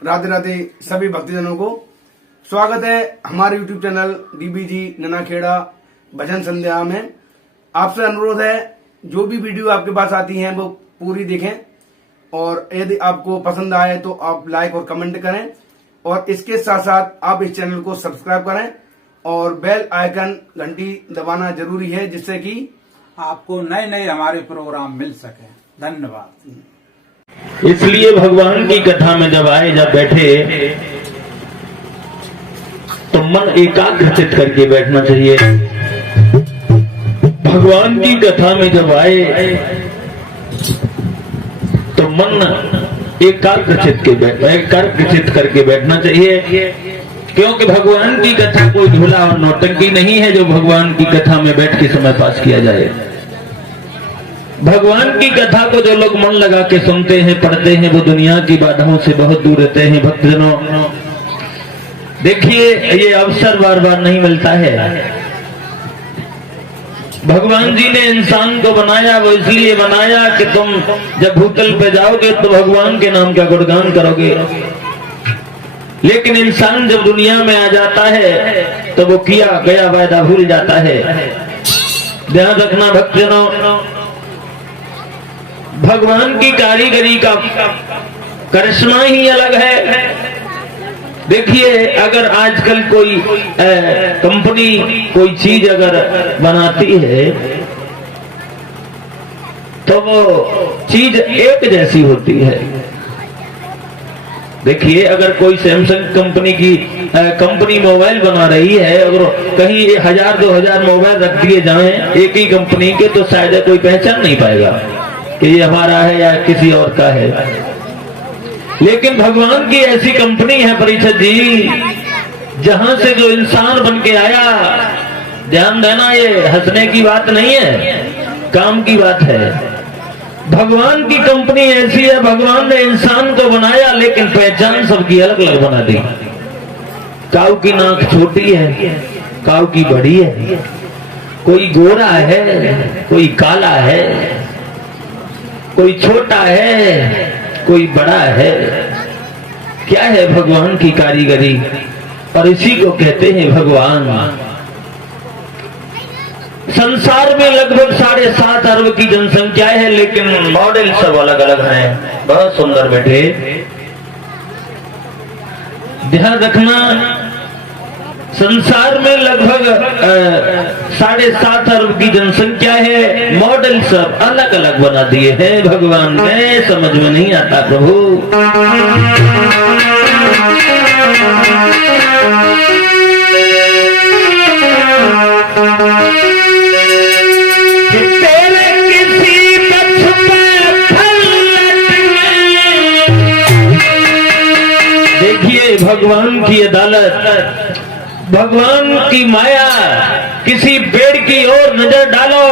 राधे राधे सभी भक्तजनों को स्वागत है हमारे YouTube चैनल डीबीजी ननाखेड़ा भजन संध्या में। आपसे अनुरोध है जो भी वीडियो आपके पास आती हैं वो पूरी देखें और यदि आपको पसंद आए तो आप लाइक और कमेंट करें और इसके साथ साथ आप इस चैनल को सब्सक्राइब करें और बेल आइकन घंटी दबाना जरूरी है जिससे कि आपको नए नए हमारे प्रोग्राम मिल सके। धन्यवाद। इसलिए भगवान की कथा में जब आए, जब बैठे तो मन एकाग्रचित करके बैठना चाहिए। भगवान की कथा में जब आए तो मन एकाग्रचित करके बैठना चाहिए, क्योंकि भगवान की कथा कोई झूला और नौटंकी नहीं है जो भगवान की कथा में बैठ के समय पास किया जाए। भगवान की कथा को जो लोग मन लगा के सुनते हैं, पढ़ते हैं, वो दुनिया की बाधाओं से बहुत दूर रहते हैं। भक्तजनों, देखिए ये अवसर बार बार नहीं मिलता है। भगवान जी ने इंसान को बनाया, वो इसलिए बनाया कि तुम जब भूतल पे जाओगे तो भगवान के नाम का गुणगान करोगे। लेकिन इंसान जब दुनिया में आ जाता है तो वो किया गया वायदा भूल जाता है। ध्यान रखना भक्तजनों, भगवान की कारीगरी का करिश्मा ही अलग है। देखिए, अगर आजकल कोई कंपनी कोई चीज अगर बनाती है तो वो चीज एक जैसी होती है। देखिए, अगर कोई सैमसंग कंपनी की कंपनी मोबाइल बना रही है, अगर कहीं 1000-2000 मोबाइल रख दिए जाएं एक ही कंपनी के तो शायद कोई पहचान नहीं पाएगा कि ये हमारा है या किसी और का है। लेकिन भगवान की ऐसी कंपनी है परीक्षित जी, जहां से जो इंसान बन के आया, ध्यान देना, ये हंसने की बात नहीं है, काम की बात है। भगवान की कंपनी ऐसी है, भगवान ने इंसान को बनाया लेकिन पहचान सबकी अलग अलग बना दी। काऊ की नाक छोटी है, काऊ की बड़ी है, कोई गोरा है, कोई काला है, कोई छोटा है, कोई बड़ा है। क्या है भगवान की कारीगरी, और इसी को कहते हैं भगवान। संसार में लगभग 7.5 अरब की जनसंख्या है, लेकिन मॉडल सब अलग अलग हैं। बहुत सुंदर बेटे, ध्यान रखना, संसार में लगभग 7.5 अरब की जनसंख्या है, मॉडल सब अलग अलग बना दिए हैं भगवान ने। समझ में नहीं आता प्रभु। देखिए भगवान की अदालत, भगवान की माया। किसी पेड़ की ओर नजर डालो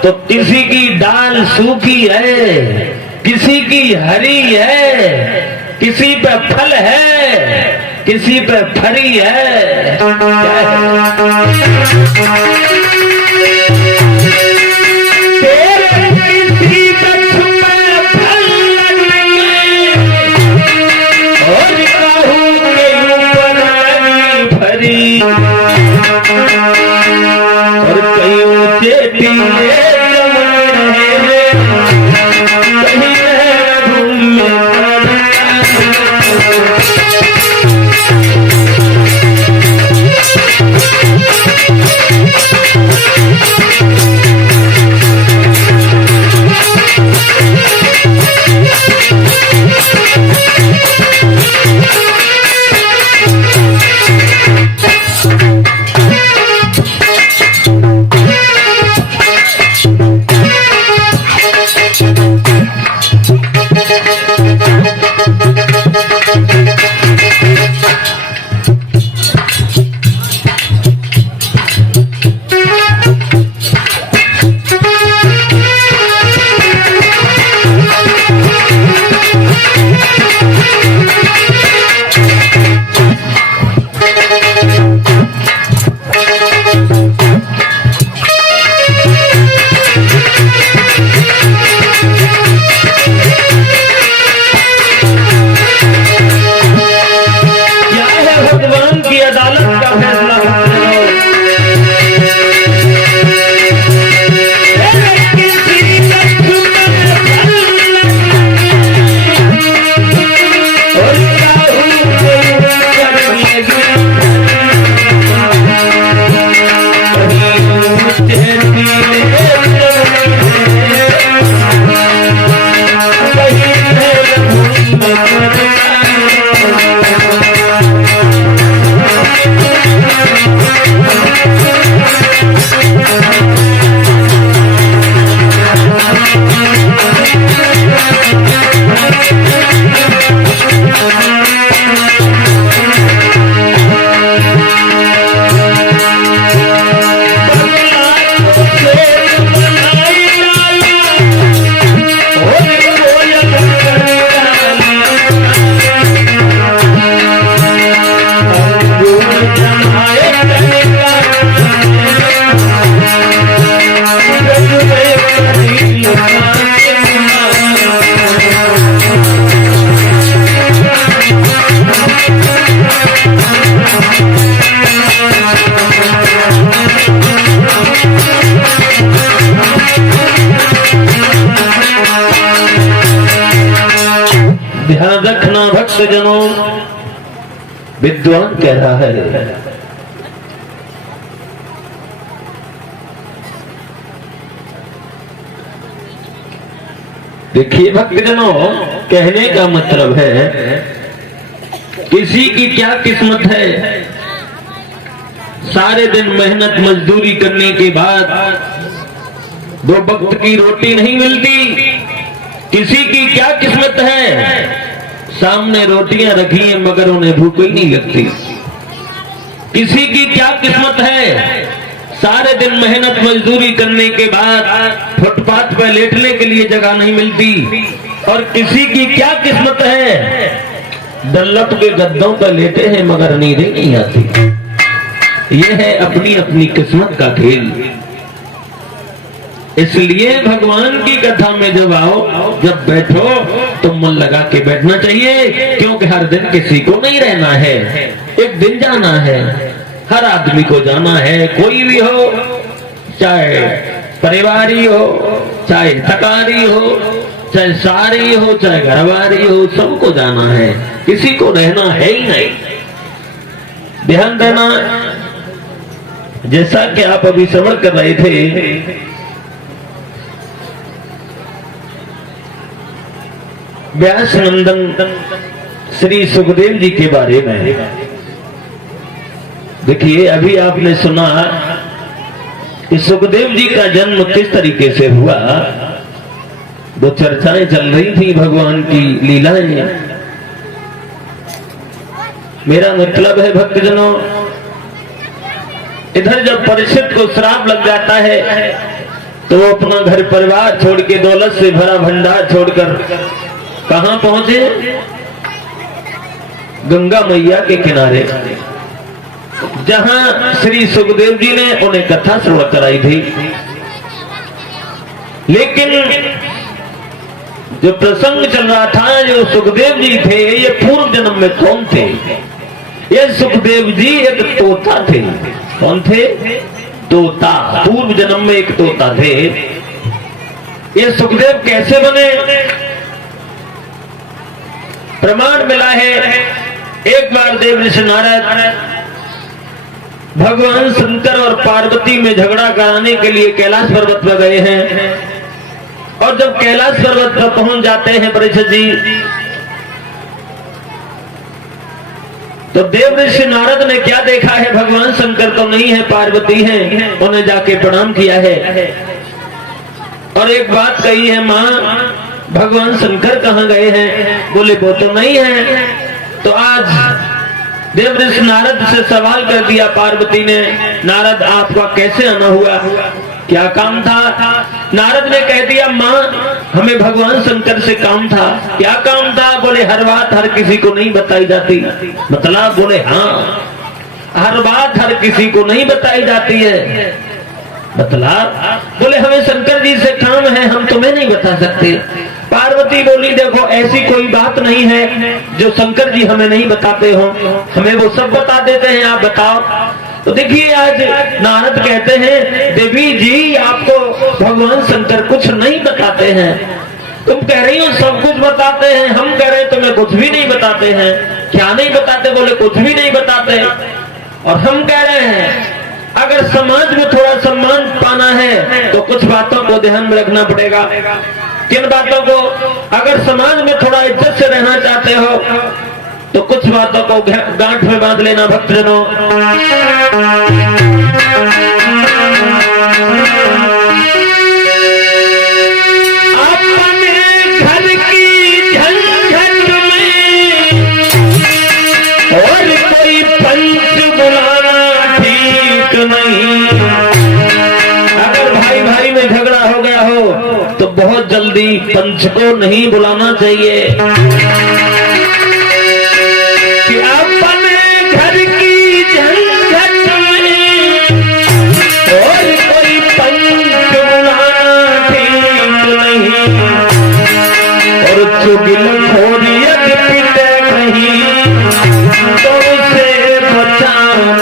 तो किसी की डाल सूखी है, किसी की हरी है, किसी पे फल है, किसी पे फरी है। और कई ऊंचे टीले ध्यान रखना भक्तजनों, विद्वान कह रहा है, देखिए भक्तजनों, कहने का मतलब है किसी की क्या किस्मत है, सारे दिन मेहनत मजदूरी करने के बाद 2 वक्त की रोटी नहीं मिलती। किसी की क्या किस्मत है, सामने रोटियां रखी हैं मगर उन्हें भूख ही नहीं लगती। किसी की क्या किस्मत है, सारे दिन मेहनत मजदूरी करने के बाद फुटपाथ पर लेटने के लिए जगह नहीं मिलती। और किसी की क्या किस्मत है, डल्लप के गद्दों पर लेटे हैं मगर नींद नहीं आती। यह है अपनी अपनी किस्मत का खेल। इसलिए भगवान की कथा में जब आओ, जब बैठो तो मन लगा के बैठना चाहिए, क्योंकि हर दिन किसी को नहीं रहना है, एक दिन जाना है। हर आदमी को जाना है, कोई भी हो, चाहे परिवारी हो, चाहे थकारी हो, चाहे सारी हो, चाहे घरवारी हो, सबको जाना है, किसी को रहना है ही नहीं। ध्यान देना, जैसा कि आप अभी श्रवण कर रहे थे, व्यास नंदन श्री सुखदेव जी के बारे में। देखिए अभी आपने सुना कि सुखदेव जी का जन्म किस तरीके से हुआ, वो चर्चाएं चल रही थी, भगवान की लीलाएं। मेरा मतलब है भक्तजनों, इधर जब परीक्षित को श्राप लग जाता है तो वो अपना घर परिवार छोड़ के, दौलत से भरा भंडार छोड़कर कहां पहुंचे, गंगा मैया के किनारे, जहां श्री सुखदेव जी ने उन्हें कथा श्रवण कराई थी। लेकिन जो प्रसंग चल रहा था, जो सुखदेव जी थे, ये पूर्व जन्म में कौन थे? ये सुखदेव जी एक तोता थे। कौन थे? तोता। पूर्व जन्म में एक तोता थे। ये सुखदेव कैसे बने? प्रमाण मिला है, एक बार देव ऋषि नारद भगवान शंकर और पार्वती में झगड़ा कराने के लिए कैलाश पर्वत पर गए हैं। और जब कैलाश पर्वत पर पहुंच जाते हैं परीक्षित जी, तो देव ऋषि नारद ने क्या देखा है, भगवान शंकर तो नहीं है, पार्वती है। उन्हें जाके प्रणाम किया है और एक बात कही है, माँ भगवान शंकर कहाँ गए हैं? बोले वो तो नहीं है। तो आज देव ऋषि नारद से सवाल कर दिया पार्वती ने, नारद आपका कैसे आना हुआ, क्या काम था? नारद ने कह दिया, माँ हमें भगवान शंकर से काम था। क्या काम था? बोले हर बात हर किसी को नहीं बताई जाती। मतलब? बोले हाँ, हर बात हर किसी को नहीं बताई जाती है। मतलब? बोले हमें शंकर जी से काम है, हम तुम्हें नहीं बता सकते। पार्वती बोली देखो ऐसी कोई बात नहीं है जो शंकर जी हमें नहीं बताते हो, हमें वो सब बता देते हैं, आप बताओ। तो देखिए आज नारद कहते हैं, देवी जी आपको भगवान शंकर कुछ नहीं बताते हैं। तुम कह रही हो सब कुछ बताते हैं, हम कह रहे हैं तुम्हें कुछ भी नहीं बताते हैं। क्या नहीं बताते? बोले कुछ भी नहीं बताते। और हम कह रहे हैं अगर समाज में थोड़ा सम्मान पाना है तो कुछ बातों को ध्यान में रखना पड़ेगा। किन बातों को? अगर समाज में थोड़ा इज्जत से रहना चाहते हो तो कुछ बातों को गांठ में बांध लेना भक्तजनों। अपन पंच को नहीं बुलाना चाहिए कि अपने घर की झंझट में और कोई पंच बुलाना ठीक नहीं, और चुगलखोरी यदि पिटे कहीं तो उसे बचाना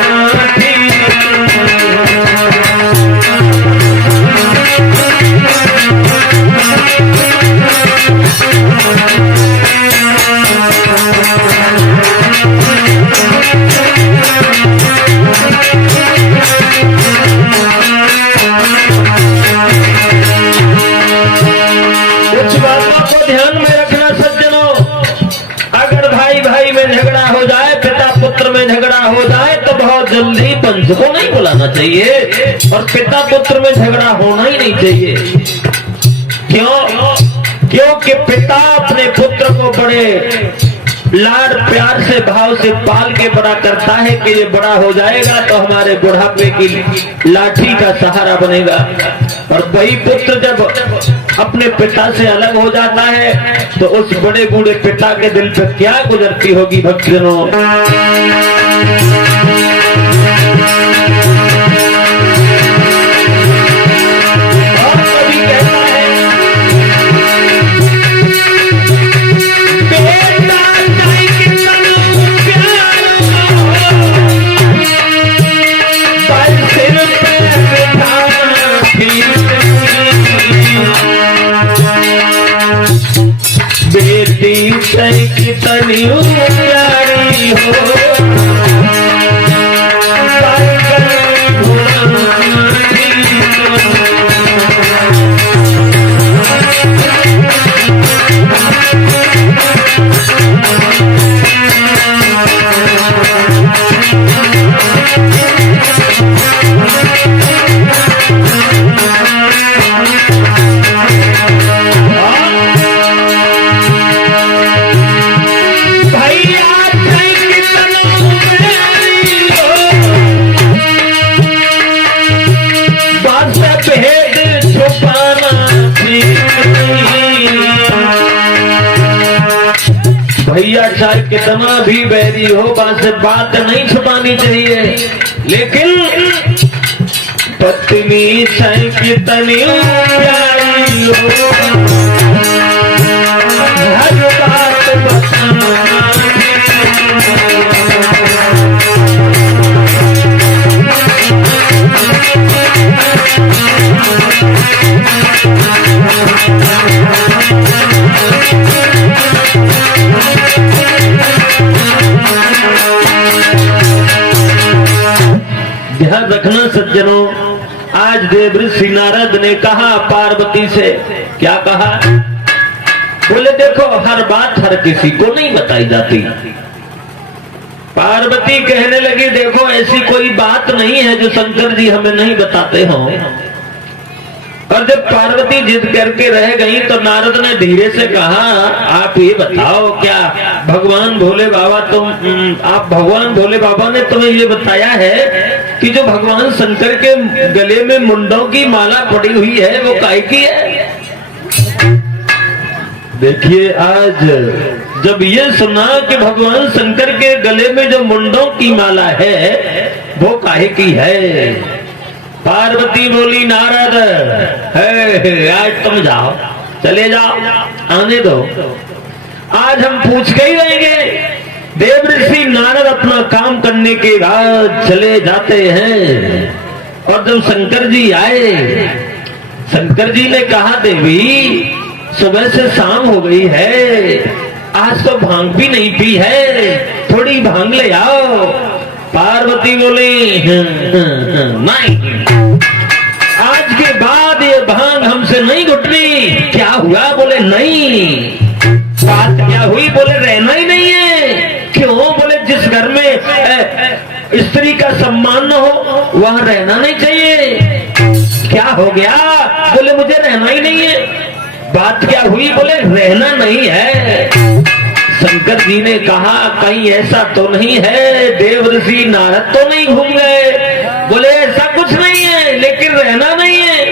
ठीक कुछ बातों को ध्यान में रखना सज्जनों। अगर भाई भाई में झगड़ा हो जाए, पिता पुत्र में झगड़ा हो जाए तो बहुत जल्दी पंच को नहीं बुलाना चाहिए, और पिता पुत्र में झगड़ा होना ही नहीं चाहिए। क्यों? क्योंकि पिता अपने पुत्र को बड़े लाड प्यार से भाव से पाल के बड़ा करता है कि ये बड़ा हो जाएगा तो हमारे बुढ़ापे की लाठी का सहारा बनेगा। और वही पुत्र जब अपने पिता से अलग हो जाता है तो उस बड़े बूढ़े पिता के दिल पे क्या गुजरती होगी भक्तजनों। और कभी कहता है बेटी कितनी प्यारी हो, भैया चाहे कितना भी बैरी हो बात नहीं छुपानी चाहिए, लेकिन पत्नी चाहे कितनी प्यारी हो हर बात बताना। ध्यान रखना सज्जनों, आज देवऋषि नारद ने कहा पार्वती से, क्या कहा? बोले देखो हर बात हर किसी को नहीं बताई जाती। पार्वती कहने लगी देखो ऐसी कोई बात नहीं है जो शंकर जी हमें नहीं बताते हो। और जब पार्वती जिद करके रह गई तो नारद ने धीरे से कहा आप ये बताओ क्या भगवान भोले बाबा ने तुम्हें ये बताया है कि जो भगवान शंकर के गले में मुंडों की माला पड़ी हुई है वो काहे की है? देखिए आज जब ये सुना कि भगवान शंकर के गले में जो मुंडों की माला है वो काहे की है, पार्वती बोली नारद है आज तुम जाओ, चले जाओ, आने दो, आज हम पूछ के ही रहेंगे। देवऋषि नारद अपना काम करने के बाद चले जाते हैं। और जब शंकर जी आए, शंकर जी ने कहा देवी सुबह से शाम हो गई है, आज तो भांग भी नहीं पी है, थोड़ी भांग ले आओ। पार्वती बोली नहीं, आज के बाद ये भांग हमसे नहीं घुटनी। क्या हुआ? बोले नहीं। बात क्या हुई? बोले रहना ही नहीं है। क्यों? बोले जिस घर में स्त्री का सम्मान न हो वहां रहना नहीं चाहिए। क्या हो गया? बोले मुझे रहना ही नहीं है। बात क्या हुई? बोले रहना नहीं है। शंकर जी ने कहा कहीं ऐसा तो नहीं है देवऋषि नारद तो नहीं घूम गए? बोले ऐसा कुछ नहीं है, लेकिन रहना नहीं है।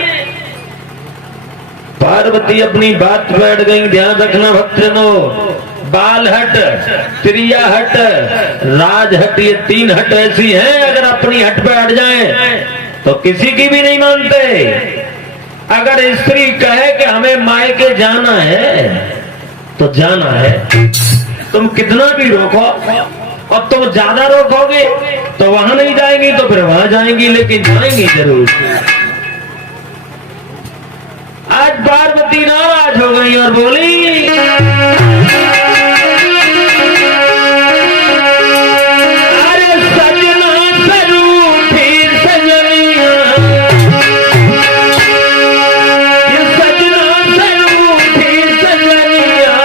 पार्वती अपनी बात बैठ गई। ध्यान रखना भक्तजनों, बाल हट, त्रिया हट, राज हट, ये 3 हट ऐसी हैं, अगर अपनी हट पे हट जाए तो किसी की भी नहीं मानते। अगर स्त्री कहे कि हमें मायके जाना है तो जाना है, तुम कितना भी रोको, और तुम ज्यादा रोकोगे तो वहां नहीं जाएंगी तो फिर वहां जाएंगी, लेकिन जाएंगी जरूर। आज पार्वती नाराज हो गई और बोली, अरे सजना सरूठी सजनिया, ये सजना सरूठी सजनिया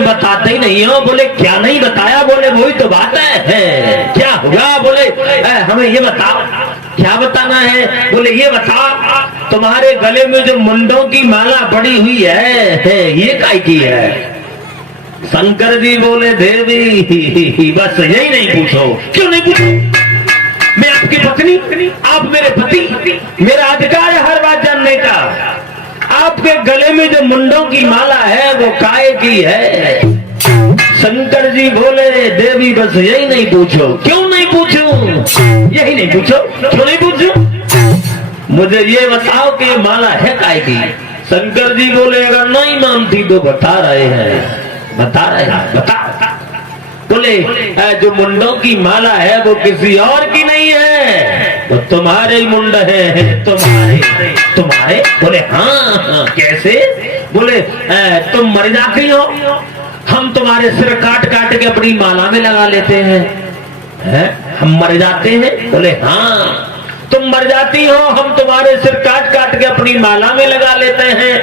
बताते ही नहीं हो। बोले क्या नहीं बताया? बोले वही तो बात है, क्या होगा? बोले हमें ये बताओ, क्या बताना है? बोले ये बताओ, तुम्हारे गले में जो मुंडों की माला पड़ी हुई है ये काय की है? शंकर जी बोले देवी बस यही नहीं पूछो। क्यों नहीं पूछो? मैं आपकी पत्नी, आप मेरे पति, मेरा अधिकार है हर बात जानने का। आपके गले में जो मुंडों की माला है वो काय की है? शंकर जी बोले देवी बस यही नहीं पूछो। क्यों नहीं पूछूं? यही नहीं पूछो। क्यों नहीं पूछूं? मुझे ये बताओ कि ये माला है काय की? शंकर जी बोले अगर नहीं मानती तो बता रहे हैं, बता रहे हैं, बता। बोले जो मुंडों की माला है वो किसी और की नहीं है, वो तुम्हारे ही मुंड है। तुम्हारे? बोले हाँ। कैसे? बोले तुम मर जाती हो, हम तुम्हारे सिर काट काट के अपनी माला में लगा लेते हैं। हम मर जाते हैं? बोले हाँ। तुम मर जाती हो, हम तुम्हारे सिर काट काट के अपनी माला में लगा लेते हैं।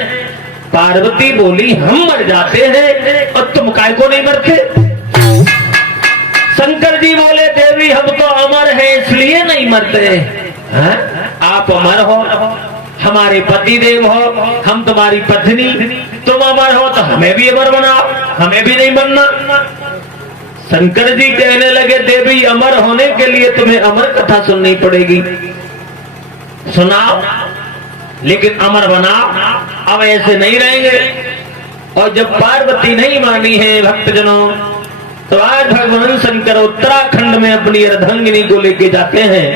पार्वती बोली हम मर जाते हैं और तुम काय को नहीं मरते? शंकर जी बोले देवी हम तो अमर हैं इसलिए नहीं मरते हैं। आप अमर हो, हमारे पति देव हो, हम तुम्हारी पत्नी, तुम अमर हो तो हमें भी अमर बनाओ, हमें भी नहीं बनना। शंकर जी कहने लगे देवी अमर होने के लिए तुम्हें अमर कथा सुननी पड़ेगी। सुनाओ, लेकिन अमर बनाओ। अब ऐसे नहीं रहेंगे। और जब पार्वती नहीं मानी है भक्तजनों, तो आज भगवान शंकर उत्तराखंड में अपनी अर्धांगिनी को लेके जाते हैं।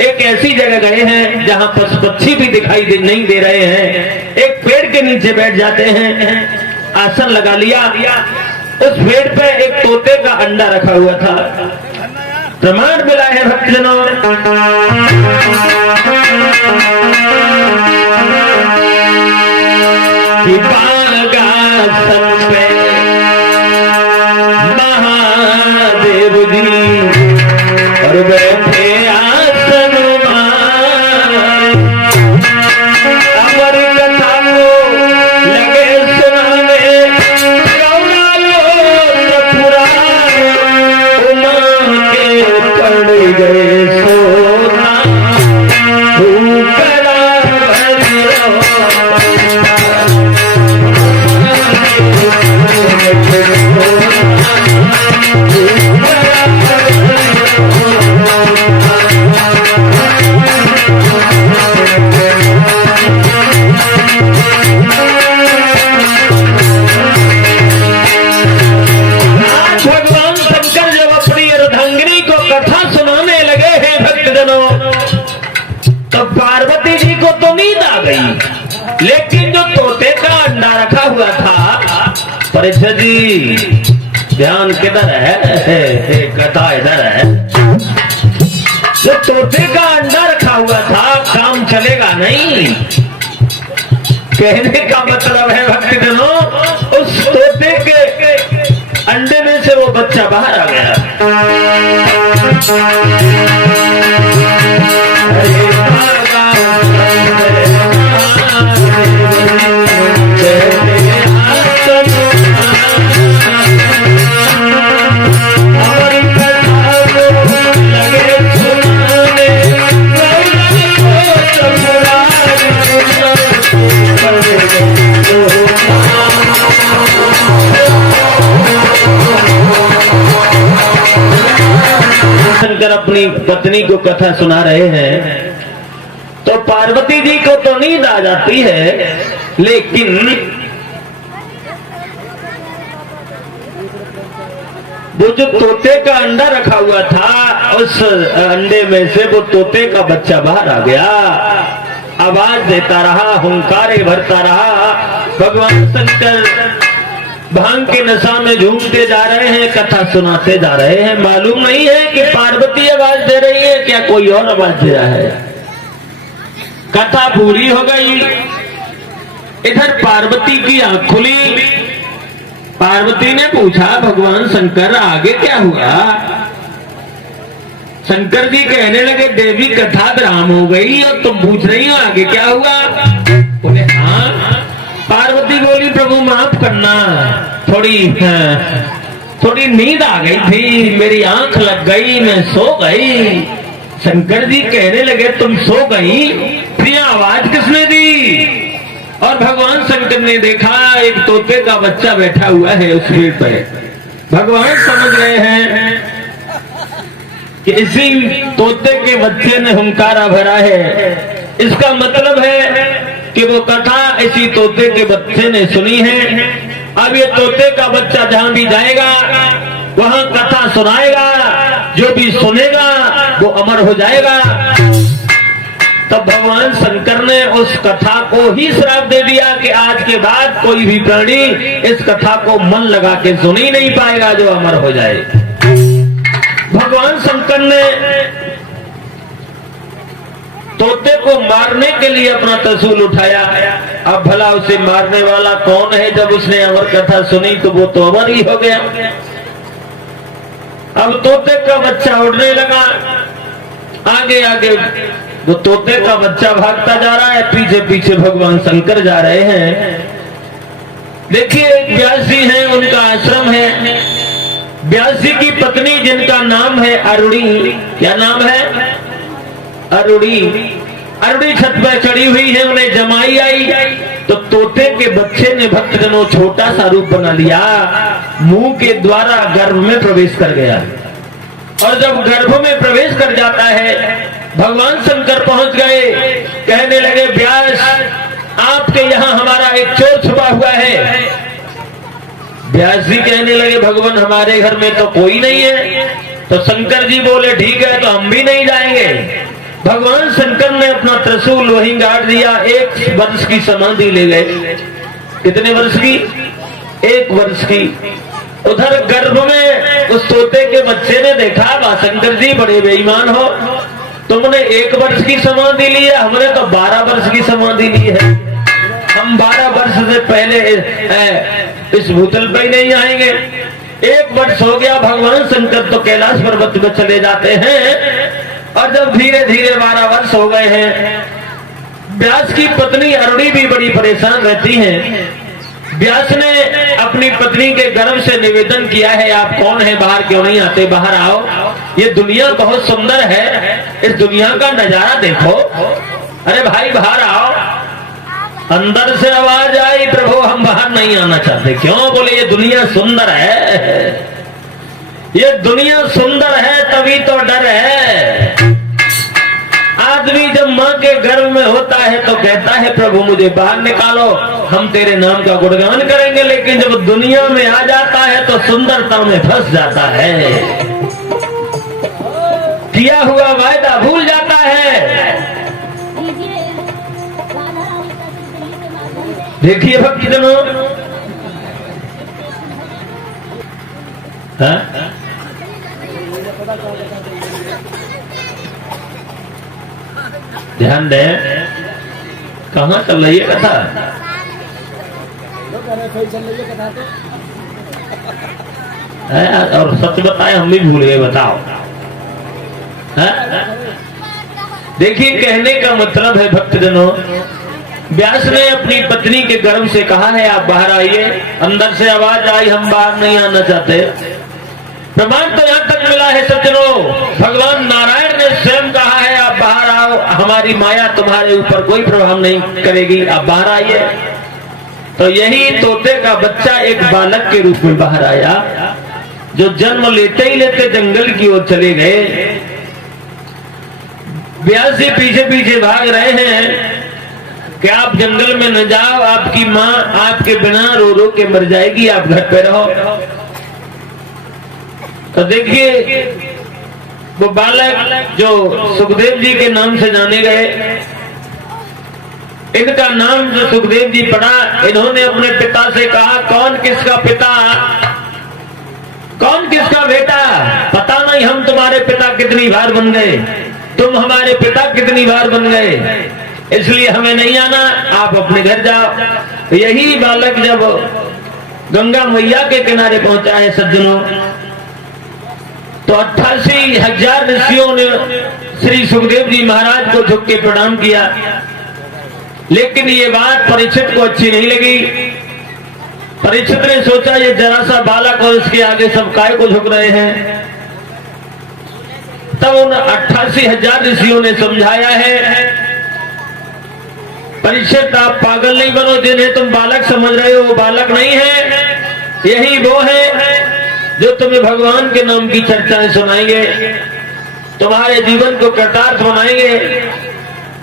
एक ऐसी जगह गए हैं जहां पशु पक्षी भी दिखाई नहीं दे रहे हैं। एक पेड़ के नीचे बैठ जाते हैं, आसन लगा लिया। उस पेड़ पे एक तोते का अंडा रखा हुआ था। प्रमाण मिला है भक्तजनों, महादेव जी और बैठे आसन अमर कथा को लगे सुनाने। गौरा लोक पुराण उमा के पड़ गए सोना, भूखरा भर परीक्षा जी ध्यान किधर है? कथा इधर है। जो तोते का अंडा रखा हुआ था काम चलेगा नहीं। कहने का मतलब है भक्तजनों, उस तोते के अंडे में से वो बच्चा बाहर आ गया। शंकर अपनी पत्नी को कथा सुना रहे हैं तो पार्वती जी को तो नींद आ जाती है, लेकिन वो जो तोते का अंडा रखा हुआ था उस अंडे में से वो तोते का बच्चा बाहर आ गया। आवाज देता रहा, हुंकारे भरता रहा। भगवान शंकर भांग के नशा में झूमते जा रहे हैं, कथा सुनाते जा रहे हैं। मालूम नहीं है कि पार्वती आवाज दे रही है क्या कोई और आवाज दे रहा है। कथा पूरी हो गई। इधर पार्वती की आंख खुली। पार्वती ने पूछा, भगवान शंकर आगे क्या हुआ? शंकर जी कहने लगे, देवी कथा विराम हो गई और तुम पूछ रही हो आगे क्या हुआ? बोले हाँ। पार्वती बोली, प्रभु माफ करना, थोड़ी नींद आ गई थी, मेरी आंख लग गई, मैं सो गई। शंकर जी कहने लगे, तुम सो गई, फिर आवाज किसने दी? और भगवान शंकर ने देखा एक तोते का बच्चा बैठा हुआ है उस पेड़ पर। भगवान समझ रहे हैं कि इसी तोते के बच्चे ने हुंकारा भरा है। इसका मतलब है कि वो कथा इसी तोते के बच्चे ने सुनी है। अब ये तोते का बच्चा जहां भी जाएगा वहां कथा सुनाएगा, जो भी सुनेगा वो अमर हो जाएगा। तब भगवान शंकर ने उस कथा को ही श्राप दे दिया कि आज के बाद कोई भी प्राणी इस कथा को मन लगा के सुन ही नहीं पाएगा, जो अमर हो जाए। भगवान शंकर ने तोते को मारने के लिए अपना त्रिशूल उठाया। अब भला उसे मारने वाला कौन है? जब उसने अमर कथा सुनी तो वो तो अमर ही हो गया। अब तोते का बच्चा उड़ने लगा। आगे आगे वो तोते का बच्चा भागता जा रहा है, पीछे पीछे भगवान शंकर जा रहे हैं। देखिए, एक व्यास जी हैं, उनका आश्रम है। व्यास जी की पत्नी जिनका नाम है अरुणी। क्या नाम है? अरुणी। अरुणी छत पर चढ़ी हुई है, उन्हें जमाई आई तो तोते के बच्चे ने भक्तजनों छोटा सा रूप बना लिया, मुंह के द्वारा गर्भ में प्रवेश कर गया। और जब गर्भ में प्रवेश कर जाता है, भगवान शंकर पहुंच गए। कहने लगे, व्यास आपके यहाँ हमारा एक चोर छुपा हुआ है। व्यास जी कहने लगे, भगवान हमारे घर में तो कोई नहीं है। तो शंकर जी बोले, ठीक है तो हम भी नहीं जाएंगे। भगवान शंकर ने अपना त्रिशूल वहीं गाड़ दिया। 1 वर्ष की समाधि ले गए। कितने वर्ष की? 1 वर्ष की। उधर गर्भ में उस तोते के बच्चे ने देखा, वाह शंकर जी बड़े बेईमान हो, तुमने 1 वर्ष की समाधि ली है, हमने तो 12 वर्ष की समाधि ली है। हम 12 वर्ष से पहले इस भूतल पे ही नहीं आएंगे। 1 वर्ष हो गया। भगवान शंकर तो कैलाश पर्वत में चले जाते हैं। और जब धीरे धीरे 12 वर्ष हो गए हैं, व्यास की पत्नी अरुणी भी बड़ी परेशान रहती हैं। व्यास ने अपनी पत्नी के गर्भ से निवेदन किया है, आप कौन है, बाहर क्यों नहीं आते, बाहर आओ, ये दुनिया बहुत सुंदर है, इस दुनिया का नजारा देखो। अरे भाई बाहर आओ। अंदर से आवाज आई, प्रभु हम बाहर नहीं आना चाहते। क्यों? बोले ये दुनिया सुंदर है, ये दुनिया सुंदर है तभी तो डर है। आदमी जब माँ के गर्भ में होता है तो कहता है, प्रभु मुझे बाहर निकालो, हम तेरे नाम का गुणगान करेंगे। लेकिन जब दुनिया में आ जाता है तो सुंदरता में फंस जाता है, किया हुआ वायदा भूल जाता है। देखिए भक्तजनों, हाँ? ध्यान दे, कहाँ चल रही है कथा? और सच बताए हम भी भूल गए, बताओ। देखिए, कहने का मतलब है भक्तजनों, व्यास ने अपनी पत्नी के गर्भ से कहा है आप बाहर आइए। अंदर से आवाज आई हम बाहर नहीं आना चाहते। प्रमाण तो यहाँ तक मिला है सज्जनों, भगवान नारायण ने स्वयं कहा है आप बाहर आओ, हमारी माया तुम्हारे ऊपर कोई प्रभाव नहीं करेगी, आप बाहर आइए। तो यही तोते का बच्चा एक बालक के रूप में बाहर आया, जो जन्म लेते ही लेते जंगल की ओर चले गए। व्यास जी पीछे पीछे भाग रहे हैं कि आप जंगल में न जाओ, आपकी माँ आपके बिना रो रो के मर जाएगी, आप घर पे रहो। तो देखिए, वो बालक जो सुखदेव जी के नाम से जाने गए, इनका नाम जो सुखदेव जी पड़ा, इन्होंने अपने पिता से कहा कौन किसका पिता, कौन किसका बेटा, पता नहीं हम तुम्हारे पिता कितनी बार बन गए, तुम हमारे पिता कितनी बार बन गए, इसलिए हमें नहीं आना, आप अपने घर जाओ। यही बालक जब गंगा मैया के किनारे पहुंचा है सज्जनों, तो 88,000 ऋषियों ने श्री सुखदेव जी महाराज को झुक के प्रणाम किया। लेकिन ये बात परीक्षित को अच्छी नहीं लगी। परीक्षित ने सोचा ये जरा सा बालक और इसके आगे सब काय को झुक रहे हैं। तब उन 88,000 ऋषियों ने समझाया है, परीक्षित आप पागल नहीं बनो, जिन्हें तुम बालक समझ रहे हो वो बालक नहीं है, यही वो है जो तुम्हें भगवान के नाम की चर्चाएं सुनाएंगे, तुम्हारे जीवन को कृतार्थ बनाएंगे,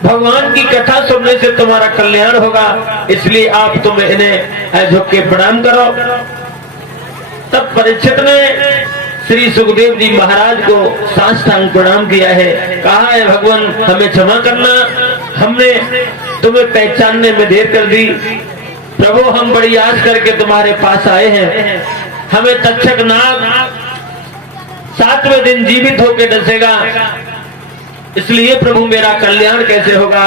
भगवान की कथा सुनने से तुम्हारा कल्याण होगा, इसलिए आप तुम इन्हें झुक के प्रणाम करो। तब परीक्षित ने श्री सुखदेव जी महाराज को साष्टांग प्रणाम किया है, कहा है भगवान हमें क्षमा करना, हमने तुम्हें पहचानने में देर कर दी। प्रभु हम बड़ी आस करके तुम्हारे पास आए हैं, हमें तक्षक नाग 7वें दिन जीवित होकर डसेगा, इसलिए प्रभु मेरा कल्याण कैसे होगा,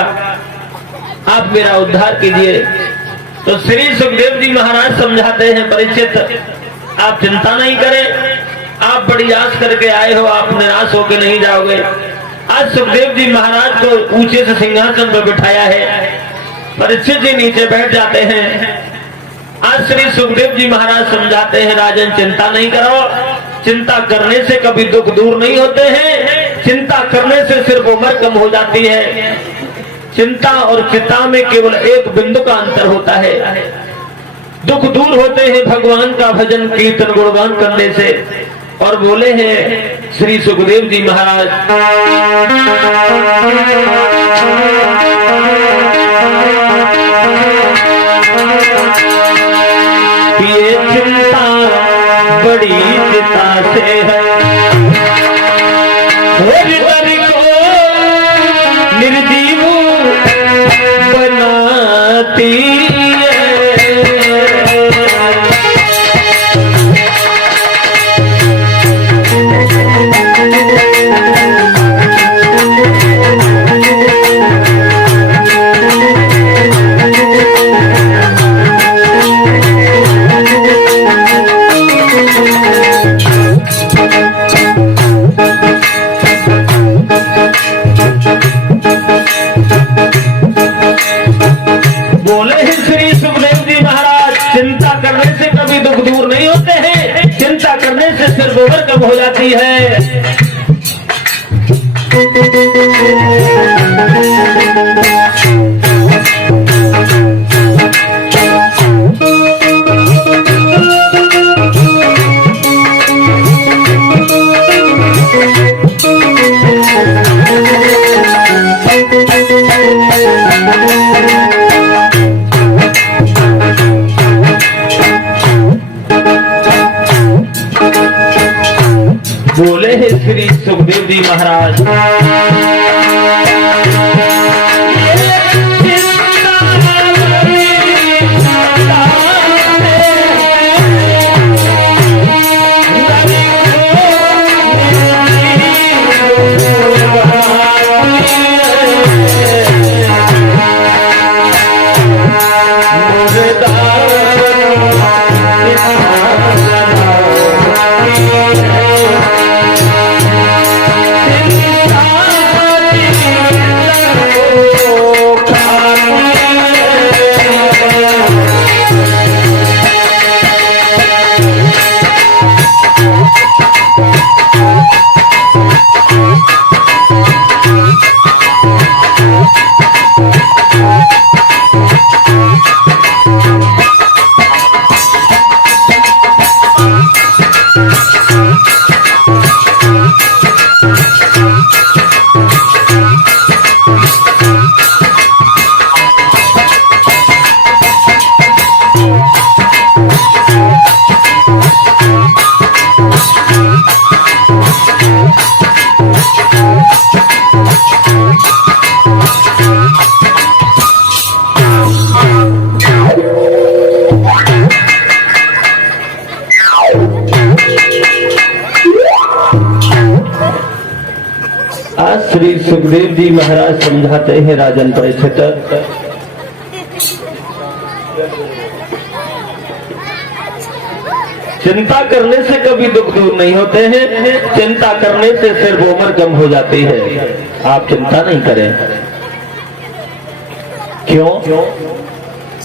आप मेरा उद्धार कीजिए। तो श्री सुखदेव जी महाराज समझाते हैं, परीक्षित आप चिंता नहीं करें, आप बड़ी आस करके आए हो, आप निराश होकर नहीं जाओगे। आज सुखदेव जी महाराज को ऊंचे से सिंहासन पर बिठाया है, परीक्षित जी नीचे बैठ जाते हैं। आज श्री सुखदेव जी महाराज समझाते हैं, राजन चिंता नहीं करो, चिंता करने से कभी दुख दूर नहीं होते हैं, चिंता करने से सिर्फ उम्र कम हो जाती है। चिंता और चिंता में केवल एक बिंदु का अंतर होता है, दुख दूर होते हैं भगवान का भजन कीर्तन गुणगान करने से। और बोले हैं श्री सुखदेव जी महाराज, ये चिंता बड़ी चिंता से है, को निर्जीव बनाती है। बोले हैं श्री सुखदेव जी महाराज, चिंता करने से कभी दुख दूर नहीं होते हैं, चिंता करने से सिर्फ उम्र कम हो जाती है। बोले हैं श्री सुखदेव जी महाराज, श्री सुखदेव जी महाराज समझाते हैं राजन परीक्षित, चिंता करने से कभी दुख दूर नहीं होते हैं, चिंता करने से सिर्फ उम्र कम हो जाती है। आप चिंता नहीं करें। क्यों?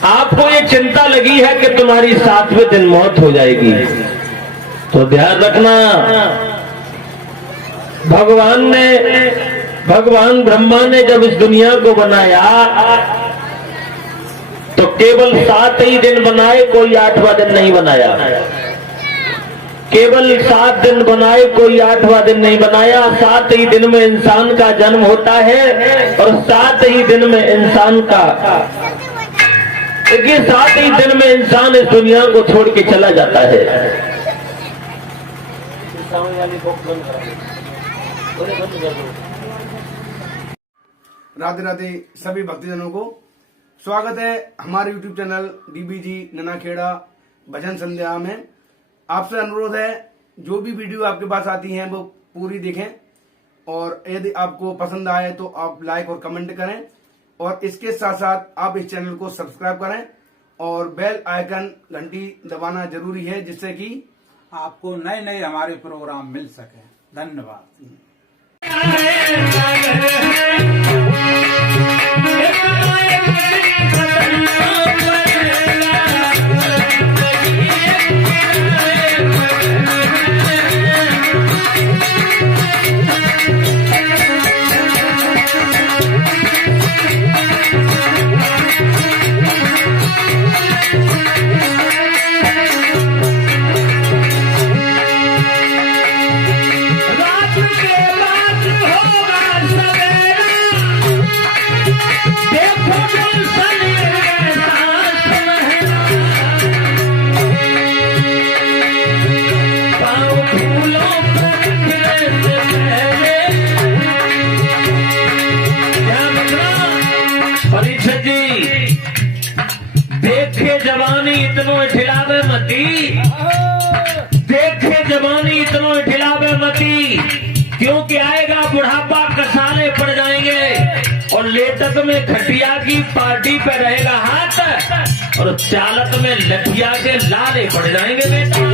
आपको ये चिंता लगी है कि तुम्हारी 7वें दिन मौत हो जाएगी, तो ध्यान रखना, भगवान ब्रह्मा ने जब इस दुनिया को बनाया तो केवल 7 ही दिन बनाए, कोई 8वां दिन नहीं बनाया। केवल 7 दिन बनाए, कोई 8वां दिन नहीं बनाया। 7 ही दिन में इंसान का जन्म होता है और 7 ही दिन में इंसान का, देखिए 7 ही दिन में इंसान इस दुनिया को छोड़ के चला जाता है। राधे राधे सभी भक्तजनों को स्वागत है हमारे YouTube चैनल डीबीजी ननाखेड़ा भजन संध्या में। आपसे अनुरोध है, जो भी वीडियो आपके पास आती हैं वो पूरी देखें, और यदि आपको पसंद आए तो आप लाइक और कमेंट करें, और इसके साथ साथ आप इस चैनल को सब्सक्राइब करें और बेल आइकन घंटी दबाना जरूरी है, जिससे कि आपको नए नए हमारे प्रोग्राम मिल सके। धन्यवाद। देखे जवानी इतनो ठिलावे मती, देखे जवानी इतनो ठिलावे मती, क्योंकि आएगा बुढ़ापा, कसाले पड़ जाएंगे, और लेटक में खटिया की पार्टी पे रहेगा हाथ, और चालक में लठिया के लाले पड़ जाएंगे बेटा।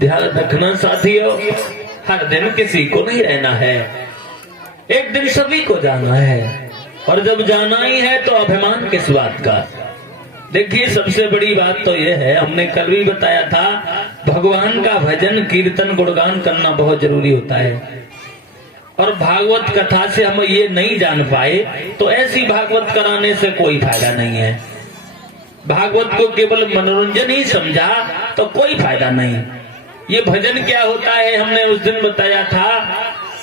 ध्यान रखना साथियों, हर दिन किसी को नहीं रहना है, एक दिन सभी को जाना है, और जब जाना ही है तो अभिमान किस बात का। देखिए सबसे बड़ी बात तो यह है, हमने कल भी बताया था, भगवान का भजन कीर्तन गुणगान करना बहुत जरूरी होता है, और भागवत कथा से हम ये नहीं जान पाए तो ऐसी भागवत कराने से कोई फायदा नहीं है। भागवत को केवल मनोरंजन ही समझा तो कोई फायदा नहीं। ये भजन क्या होता है हमने उस दिन बताया था।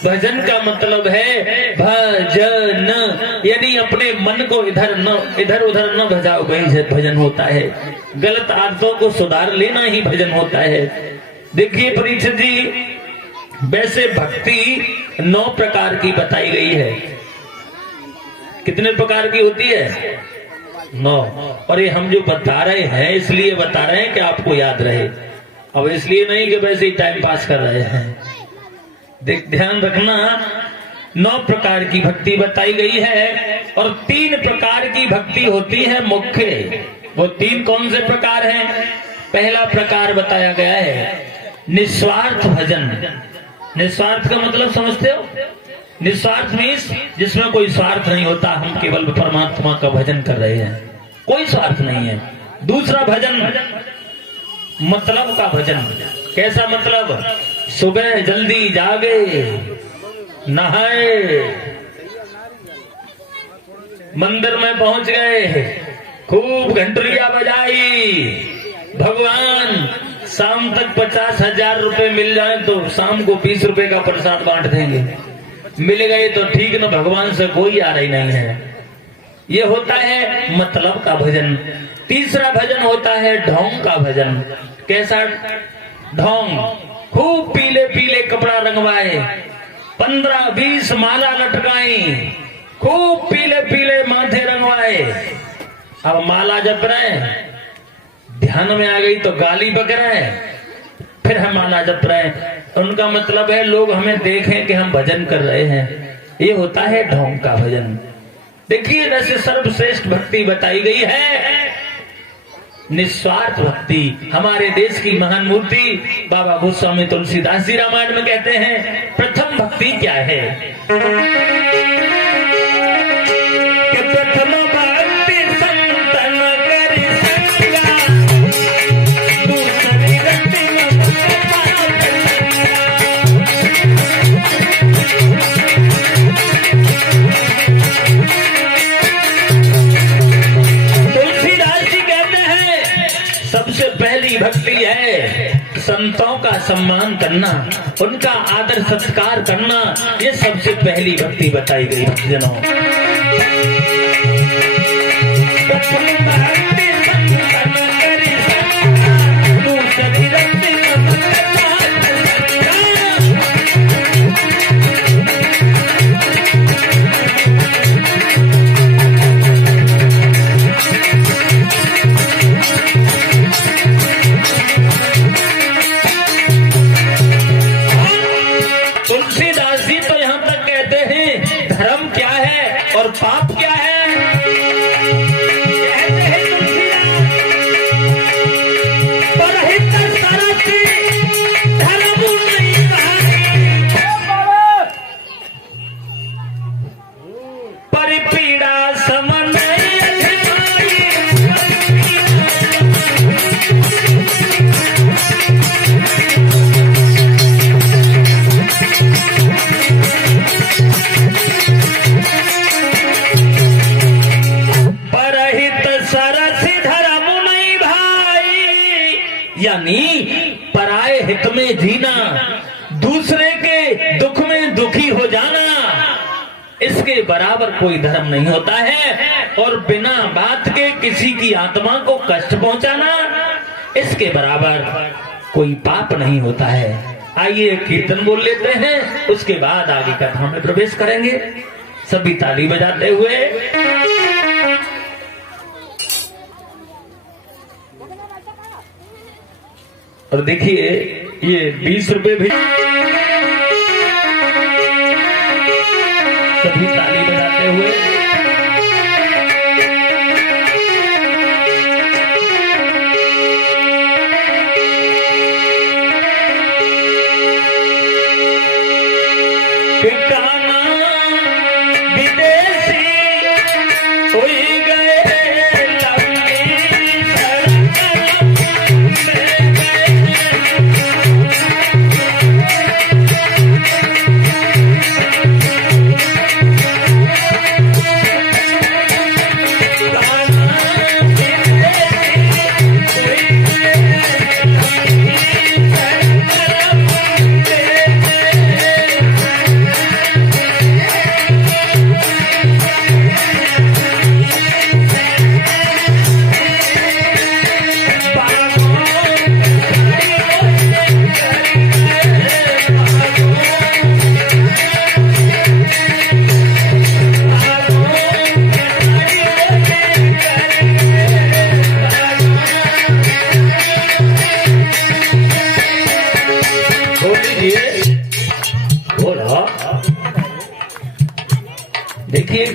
भजन का मतलब है भजन, यानी अपने मन को इधर उधर न भजाओ, वही भजन होता है। गलत आदतों को सुधार लेना ही भजन होता है। देखिए परीक्षित जी, वैसे भक्ति 9 प्रकार की बताई गई है। कितने प्रकार की होती है? 9। और ये हम जो बता रहे हैं इसलिए बता रहे हैं कि आपको याद रहे, अब इसलिए नहीं कि वैसे ही टाइम पास कर रहे हैं। ध्यान रखना, 9 प्रकार की भक्ति बताई गई है और 3 प्रकार की भक्ति होती है मुख्य। वो 3 कौन से प्रकार हैं? पहला प्रकार बताया गया है निस्वार्थ भजन। निस्वार्थ का मतलब समझते हो? निस्वार्थ मीन्स जिसमें कोई स्वार्थ नहीं होता, हम केवल परमात्मा का भजन कर रहे हैं, कोई स्वार्थ नहीं है। दूसरा भजन मतलब का भजन। कैसा मतलब? सुबह जल्दी जागे, नहाए, मंदिर में पहुंच गए, खूब घंटरिया बजाई, भगवान शाम तक 50,000 रुपए मिल जाए तो शाम को 20 रुपए का प्रसाद बांट देंगे, मिल गए तो ठीक न, भगवान से कोई आ रही नहीं है। ये होता है मतलब का भजन। तीसरा भजन होता है ढोंग का भजन। कैसा ढोंग? खूब पीले पीले कपड़ा रंगवाए, 15-20 माला लटकाई, खूब पीले पीले माथे रंगवाए। अब माला जप रहे हैं, ध्यान में आ गई तो गाली बक रहे हैं, फिर हम माला जप रहे हैं। उनका मतलब है लोग हमें देखें कि हम भजन कर रहे हैं। ये होता है ढोंग का भजन। देखिए वैसे सर्वश्रेष्ठ भक्ति बताई गई है निस्वार्थ भक्ति। हमारे देश की महान मूर्ति बाबा गोस्वामी तुलसीदास जी रामायण में कहते हैं प्रथम भक्ति क्या है? कि प्रथम भक्ति संतन करि संगा, दूसरी भक्ति सबसे पहली भक्ति है संतों का सम्मान करना, उनका आदर सत्कार करना। ये सबसे पहली भक्ति बताई गई भक्तजनों। तुलसीदास जी तो यहाँ तक कहते हैं धर्म क्या है और पाप क्या है। कहते हैं तुलसीदास, परहित सरसी धर्म नहीं परिपीड़ा समन यानी पराये हित में जीना, दूसरे के दुख में दुखी हो जाना, इसके बराबर कोई धर्म नहीं होता है। और बिना बात के किसी की आत्मा को कष्ट पहुंचाना, इसके बराबर कोई पाप नहीं होता है। आइए कीर्तन बोल लेते हैं, उसके बाद आगे कथा में प्रवेश करेंगे। सभी ताली बजाते हुए और देखिए ये 20 रुपए भी सभी ताली बजाते हुए ठिकाना विदेशी हुई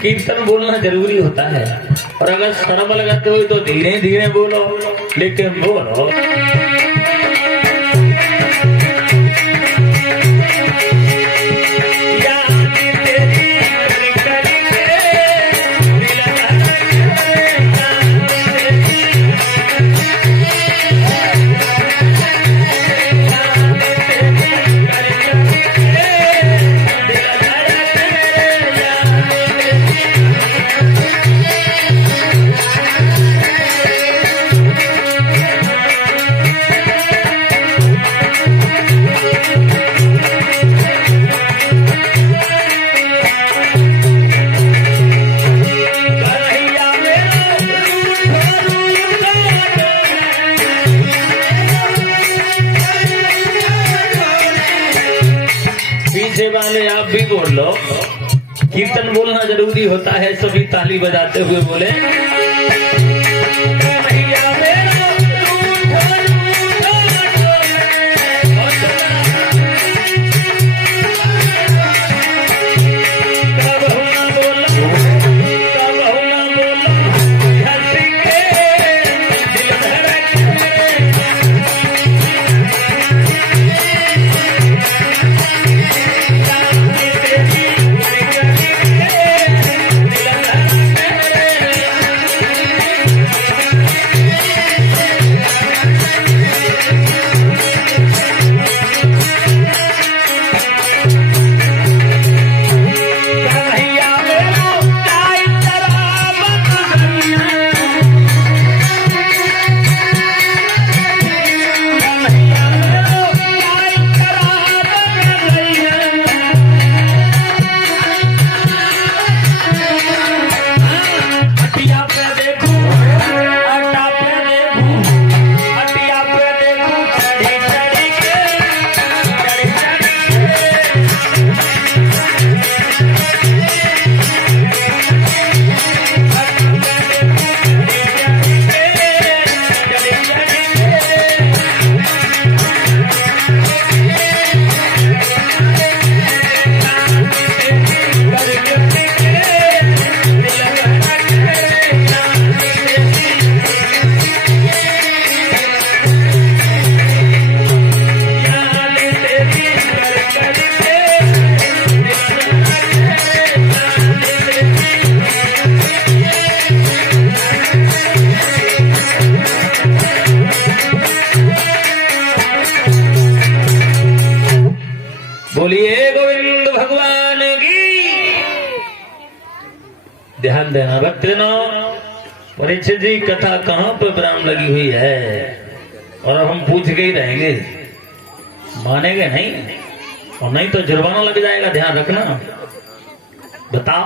कीर्तन बोलना जरूरी होता है, और अगर शर्म लगाते हो तो धीरे धीरे बोलो, लेकिन बोलो। वाले आप भी बोल लो, कीर्तन बोलना जरूरी होता है। सभी ताली बजाते हुए बोले, बोलिए गोविंद भगवान की। ध्यान देना भक्तजनों, परीक्षित जी कथा कहाँ पर विराम लगी हुई है, और अब हम पूछ के ही रहेंगे, मानेंगे नहीं, और नहीं तो जुर्माना लग जाएगा, ध्यान रखना। बताओ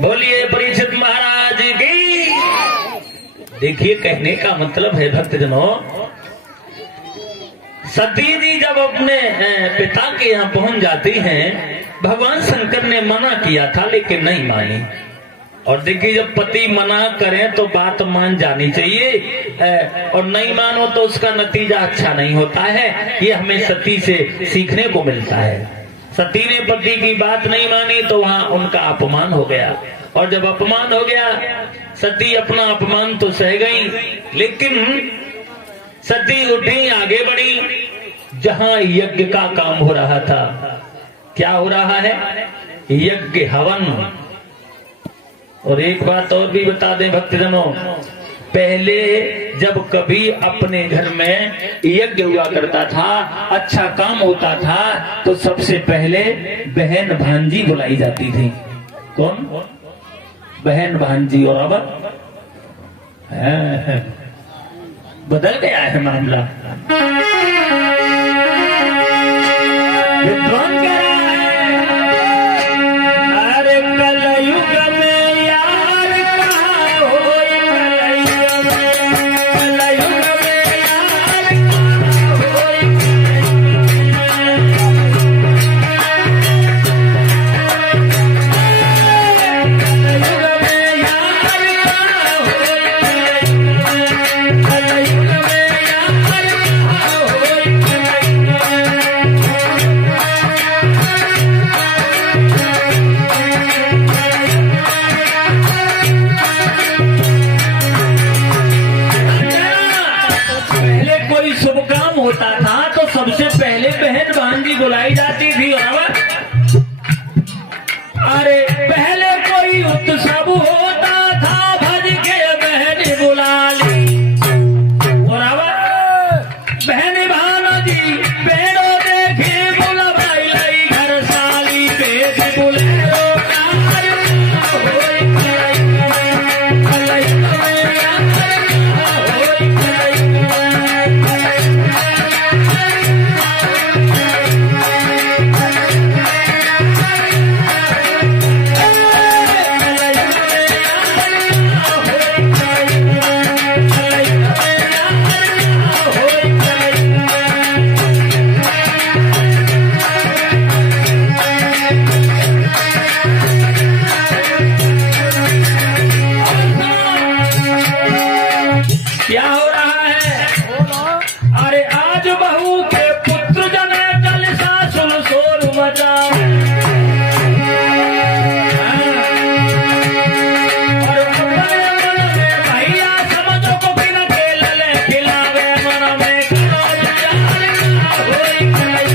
बोलिए परीक्षित महाराज की। देखिए कहने का मतलब है भक्तजनों, सती जी जब अपने पिता के यहाँ पहुंच जाती हैं, भगवान शंकर ने मना किया था लेकिन नहीं मानी। और देखिए जब पति मना करें तो बात मान जानी चाहिए, और नहीं मानो तो उसका नतीजा अच्छा नहीं होता है। ये हमें सती से सीखने को मिलता है। सती ने पति की बात नहीं मानी तो वहां उनका अपमान हो गया, और जब अपमान हो गया सती अपना अपमान तो सह गई, लेकिन सती उठी, आगे बढ़ी जहां यज्ञ का काम हो रहा था। क्या हो रहा है? यज्ञ हवन। और एक बात और भी बता दें भक्तजनों, पहले जब कभी अपने घर में यज्ञ हुआ करता था, अच्छा काम होता था, तो सबसे पहले बहन भांजी बुलाई जाती थी। कौन? बहन भांजी। और अब बदल गया है मामला। विद्वान कह रहा है, अरे कलयुग में यार कहाँ होई, कलयुग में यार कहाँ होई, कलयुग में यार कहाँ होई, होता था भज के बहन बुला ली। और अब बहन भानो जी पेड़ो देखी बोला भाई लाई घर साली पेट बुलेरो कार होई कलाई क्या हो रहा है? अरे आज बहू के पुत्र जने कल सासुर शोर मचाओ। और अपने मन में भैया समझो को बिना खेल ले खिलावे मन में करो विचार होई कलाई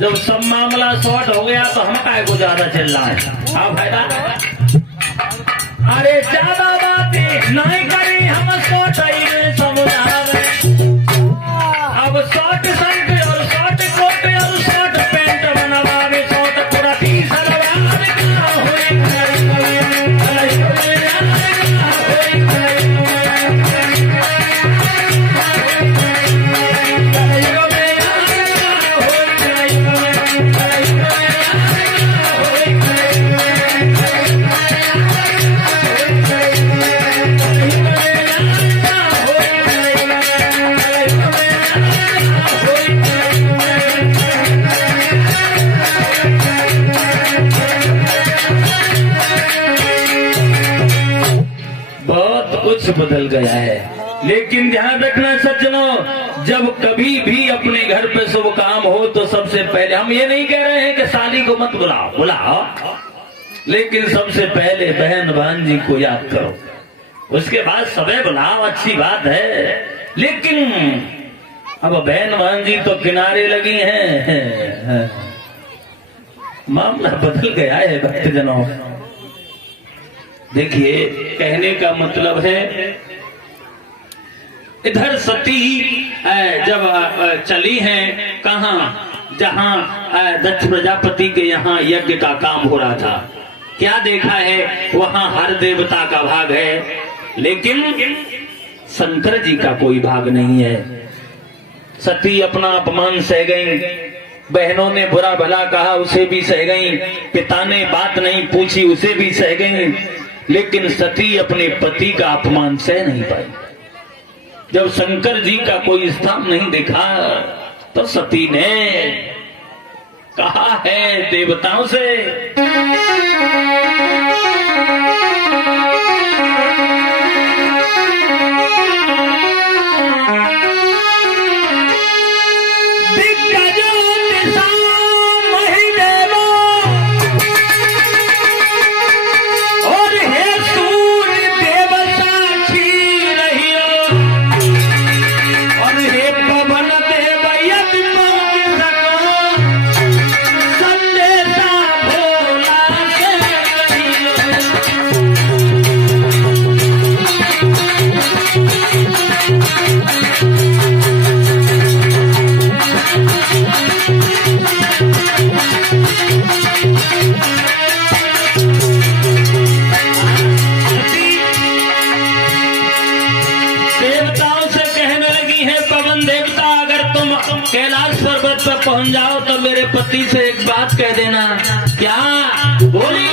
जब सब मामला शॉर्ट हो गया तो हम काय को ज्यादा चिल्लाएं? हाँ फायदा। अरे ज्यादा बातें नहीं करी हम शॉर्ट समझावे। अब शॉर्ट शर्ट और शॉर्ट कोट और शॉर्ट पैंट बनवावे शॉर्ट पूरा टी सलवार का होई कुछ बदल गया है। लेकिन ध्यान रखना सज्जनों, जब कभी भी अपने घर पे शुभ काम हो तो सबसे पहले, हम ये नहीं कह रहे हैं कि साली को मत बुलाओ, बुलाओ, लेकिन सबसे पहले बहन भांजी को याद करो, उसके बाद सबे बुलाओ, अच्छी बात है। लेकिन अब बहन भांजी तो किनारे लगी हैं, मामला बदल गया है भक्तजनों। देखिए, कहने का मतलब है, इधर सती जब चली हैं कहाँ, जहाँ दक्ष प्रजापति के यहाँ यज्ञ का काम हो रहा था, क्या देखा है, वहाँ हर देवता का भाग है, लेकिन शंकर जी का कोई भाग नहीं है। सती अपना अपमान सह गई, बहनों ने बुरा भला कहा उसे भी सह गई, पिता ने बात नहीं पूछी उसे भी सह गई, लेकिन सती अपने पति का अपमान सह नहीं पाई। जब शंकर जी का कोई स्थान नहीं दिखा तो सती ने कहा है देवताओं से, कैलाश पर्वत पर पहुंच जाओ तो मेरे पति से एक बात कह देना। क्या बोली?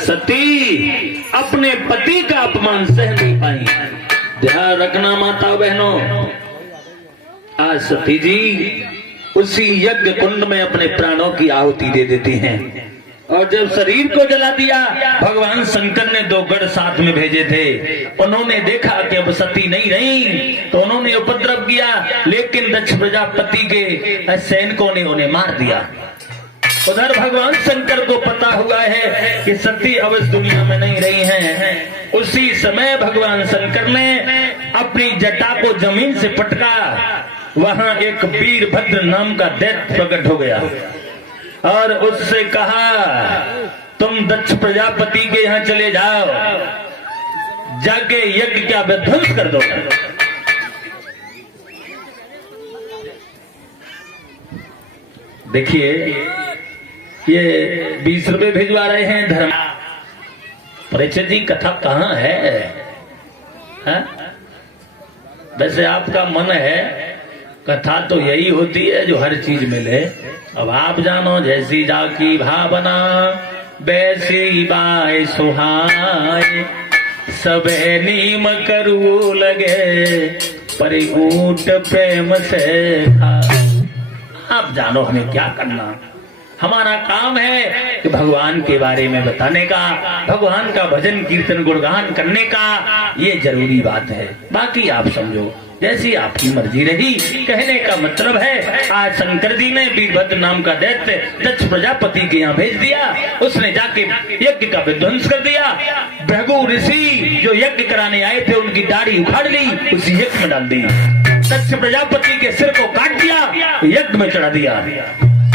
सती अपने पति का अपमान सह नहीं पाई। ध्यान रखना माता बहनों, आज सती जी उसी यज्ञ कुंड में अपने प्राणों की आहुति दे देती हैं। और जब शरीर को जला दिया, भगवान शंकर ने 2 गढ़ साथ में भेजे थे। उन्होंने देखा कि अब सती नहीं रही तो उन्होंने उपद्रव किया, लेकिन दक्ष प्रजापति के सैनिकों ने उन्हें मार दिया। उधर भगवान शंकर को पता हुआ है कि सती अब इस दुनिया में नहीं रही हैं। उसी समय भगवान शंकर ने अपनी जटा को जमीन से पटका, वहां एक वीरभद्र नाम का दैत्य प्रकट हो गया और उससे कहा, तुम दक्ष प्रजापति के यहाँ चले जाओ, जाके यज्ञ का विध्वंस कर दो। देखिए ये 20 रुपए भिजवा रहे हैं धर्म। परीक्षित जी कथा कहाँ है? वैसे आपका मन है, कथा तो यही होती है जो हर चीज मिले। अब आप जानो, जैसी जाकी भावना वैसी बाय सुहाय, सब नीम करू लगे परिगूट प्रेम से खाए। आप जानो हमें क्या करना। हमारा काम है कि भगवान के बारे में बताने का, भगवान का भजन कीर्तन गुणगान करने का, ये जरूरी बात है। बाकी आप समझो, जैसी आपकी मर्जी रही। कहने का मतलब है, आज शंकर जी ने वीरभद्र नाम का दैत्य दक्ष प्रजापति के यहाँ भेज दिया। उसने जाके यज्ञ का विध्वंस कर दिया। भृगु ऋषि जो यज्ञ कराने आए थे, उनकी दाढ़ी उखाड़ ली, उसी यज्ञ में डाल दी। दक्ष प्रजापति के सिर को काट दिया, यज्ञ में चढ़ा दिया।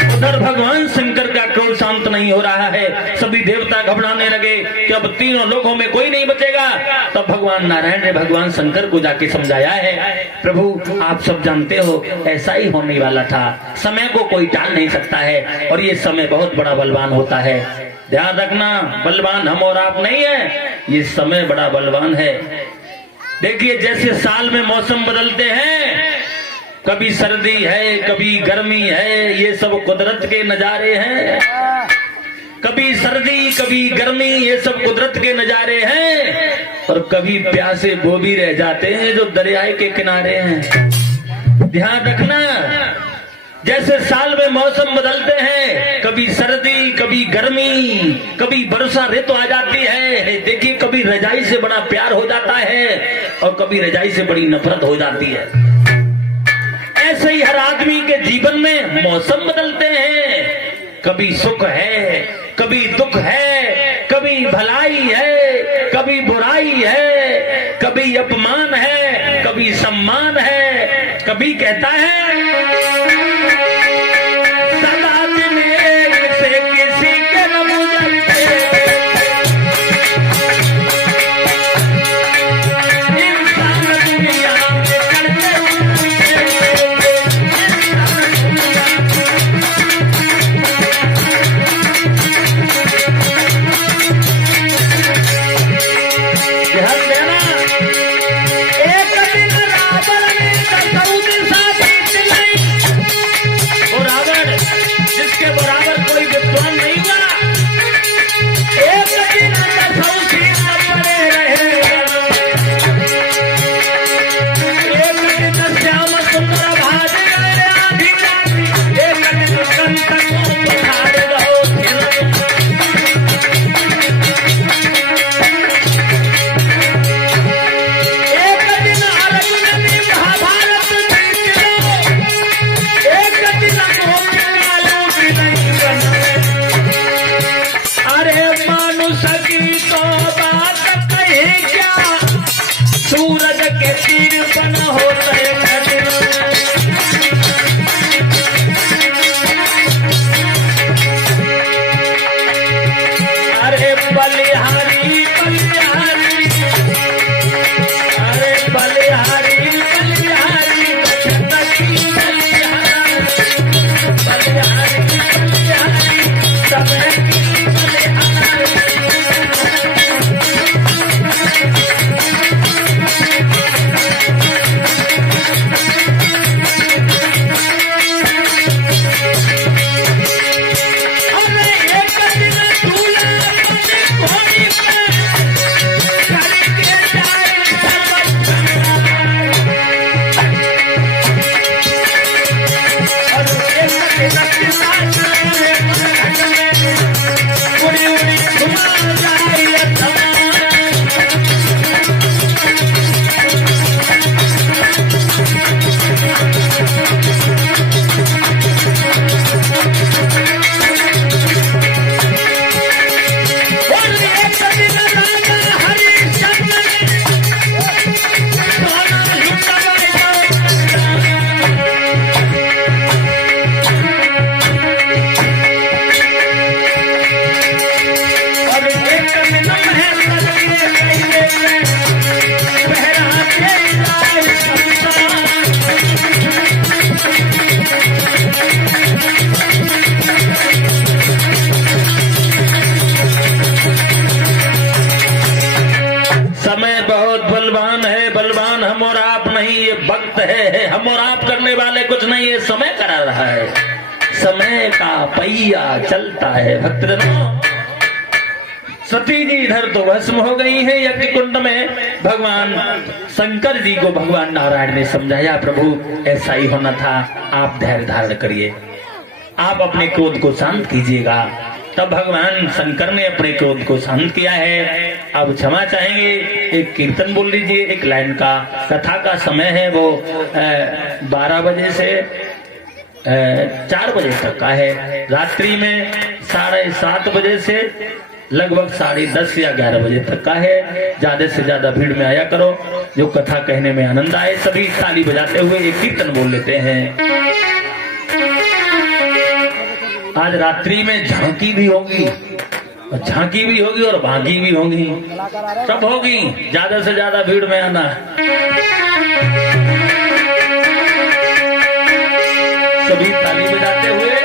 उधर भगवान शंकर का क्रोध शांत नहीं हो रहा है। सभी देवता घबराने लगे कि अब तीनों लोगों में कोई नहीं बचेगा। तब भगवान नारायण ने भगवान शंकर को जाके समझाया है, प्रभु आप सब जानते हो ऐसा ही होने वाला था। समय को कोई टाल नहीं सकता है और ये समय बहुत बड़ा बलवान होता है। ध्यान रखना, बलवान हम और आप नहीं है, ये समय बड़ा बलवान है। देखिए जैसे साल में मौसम बदलते हैं, कभी सर्दी है, कभी गर्मी है, ये सब कुदरत के नजारे हैं। कभी सर्दी, कभी गर्मी, ये सब कुदरत के नजारे हैं। और कभी प्यासे वो भी रह जाते हैं जो दरियाए के किनारे हैं। ध्यान रखना, जैसे साल में मौसम बदलते हैं, कभी सर्दी, कभी गर्मी, कभी वर्षा ऋतु आ जाती है। देखिए कभी रजाई से बड़ा प्यार हो जाता है और कभी रजाई से बड़ी नफरत हो जाती है। ऐसे ही हर आदमी के जीवन में मौसम बदलते हैं। कभी सुख है, कभी दुख है, कभी भलाई है, कभी बुराई है, कभी अपमान है, कभी सम्मान है। कभी कहता है सदा दिन एक से किसी के न गुजरते, इंसान दुनिया में करते एक दिन रावण ने कसौदी सा बीत गई। समय बहुत बलवान है, बलवान हम और आप नहीं, ये वक्त है, हम और आप करने वाले कुछ नहीं, ये समय करा रहा है। समय का पहिया चलता है। भक्तजनों, सती जी इधर तो भस्म हो गई है यज्ञ कुंड में। भगवान शंकर जी को भगवान नारायण ने समझाया, प्रभु ऐसा ही होना था, आप धैर्य धारण करिए, आप अपने क्रोध को शांत कीजिएगा। तब भगवान शंकर ने अपने क्रोध को शांत किया है। अब क्षमा चाहेंगे, एक कीर्तन बोल लीजिए एक लाइन का। कथा का समय है वो 12 बजे से 4 बजे तक का है। रात्रि में 7:30 बजे से लगभग 10:30 या 11 बजे तक का है। ज्यादा से ज्यादा भीड़ में आया करो, जो कथा कहने में आनंद आए। सभी ताली बजाते हुए एक कीर्तन बोल लेते हैं। आज रात्रि में झांकी भी होगी, झांकी भी होगी और भागी भी होगी, सब होगी। ज्यादा से ज्यादा भीड़ में आना। सभी ताली बजाते हुए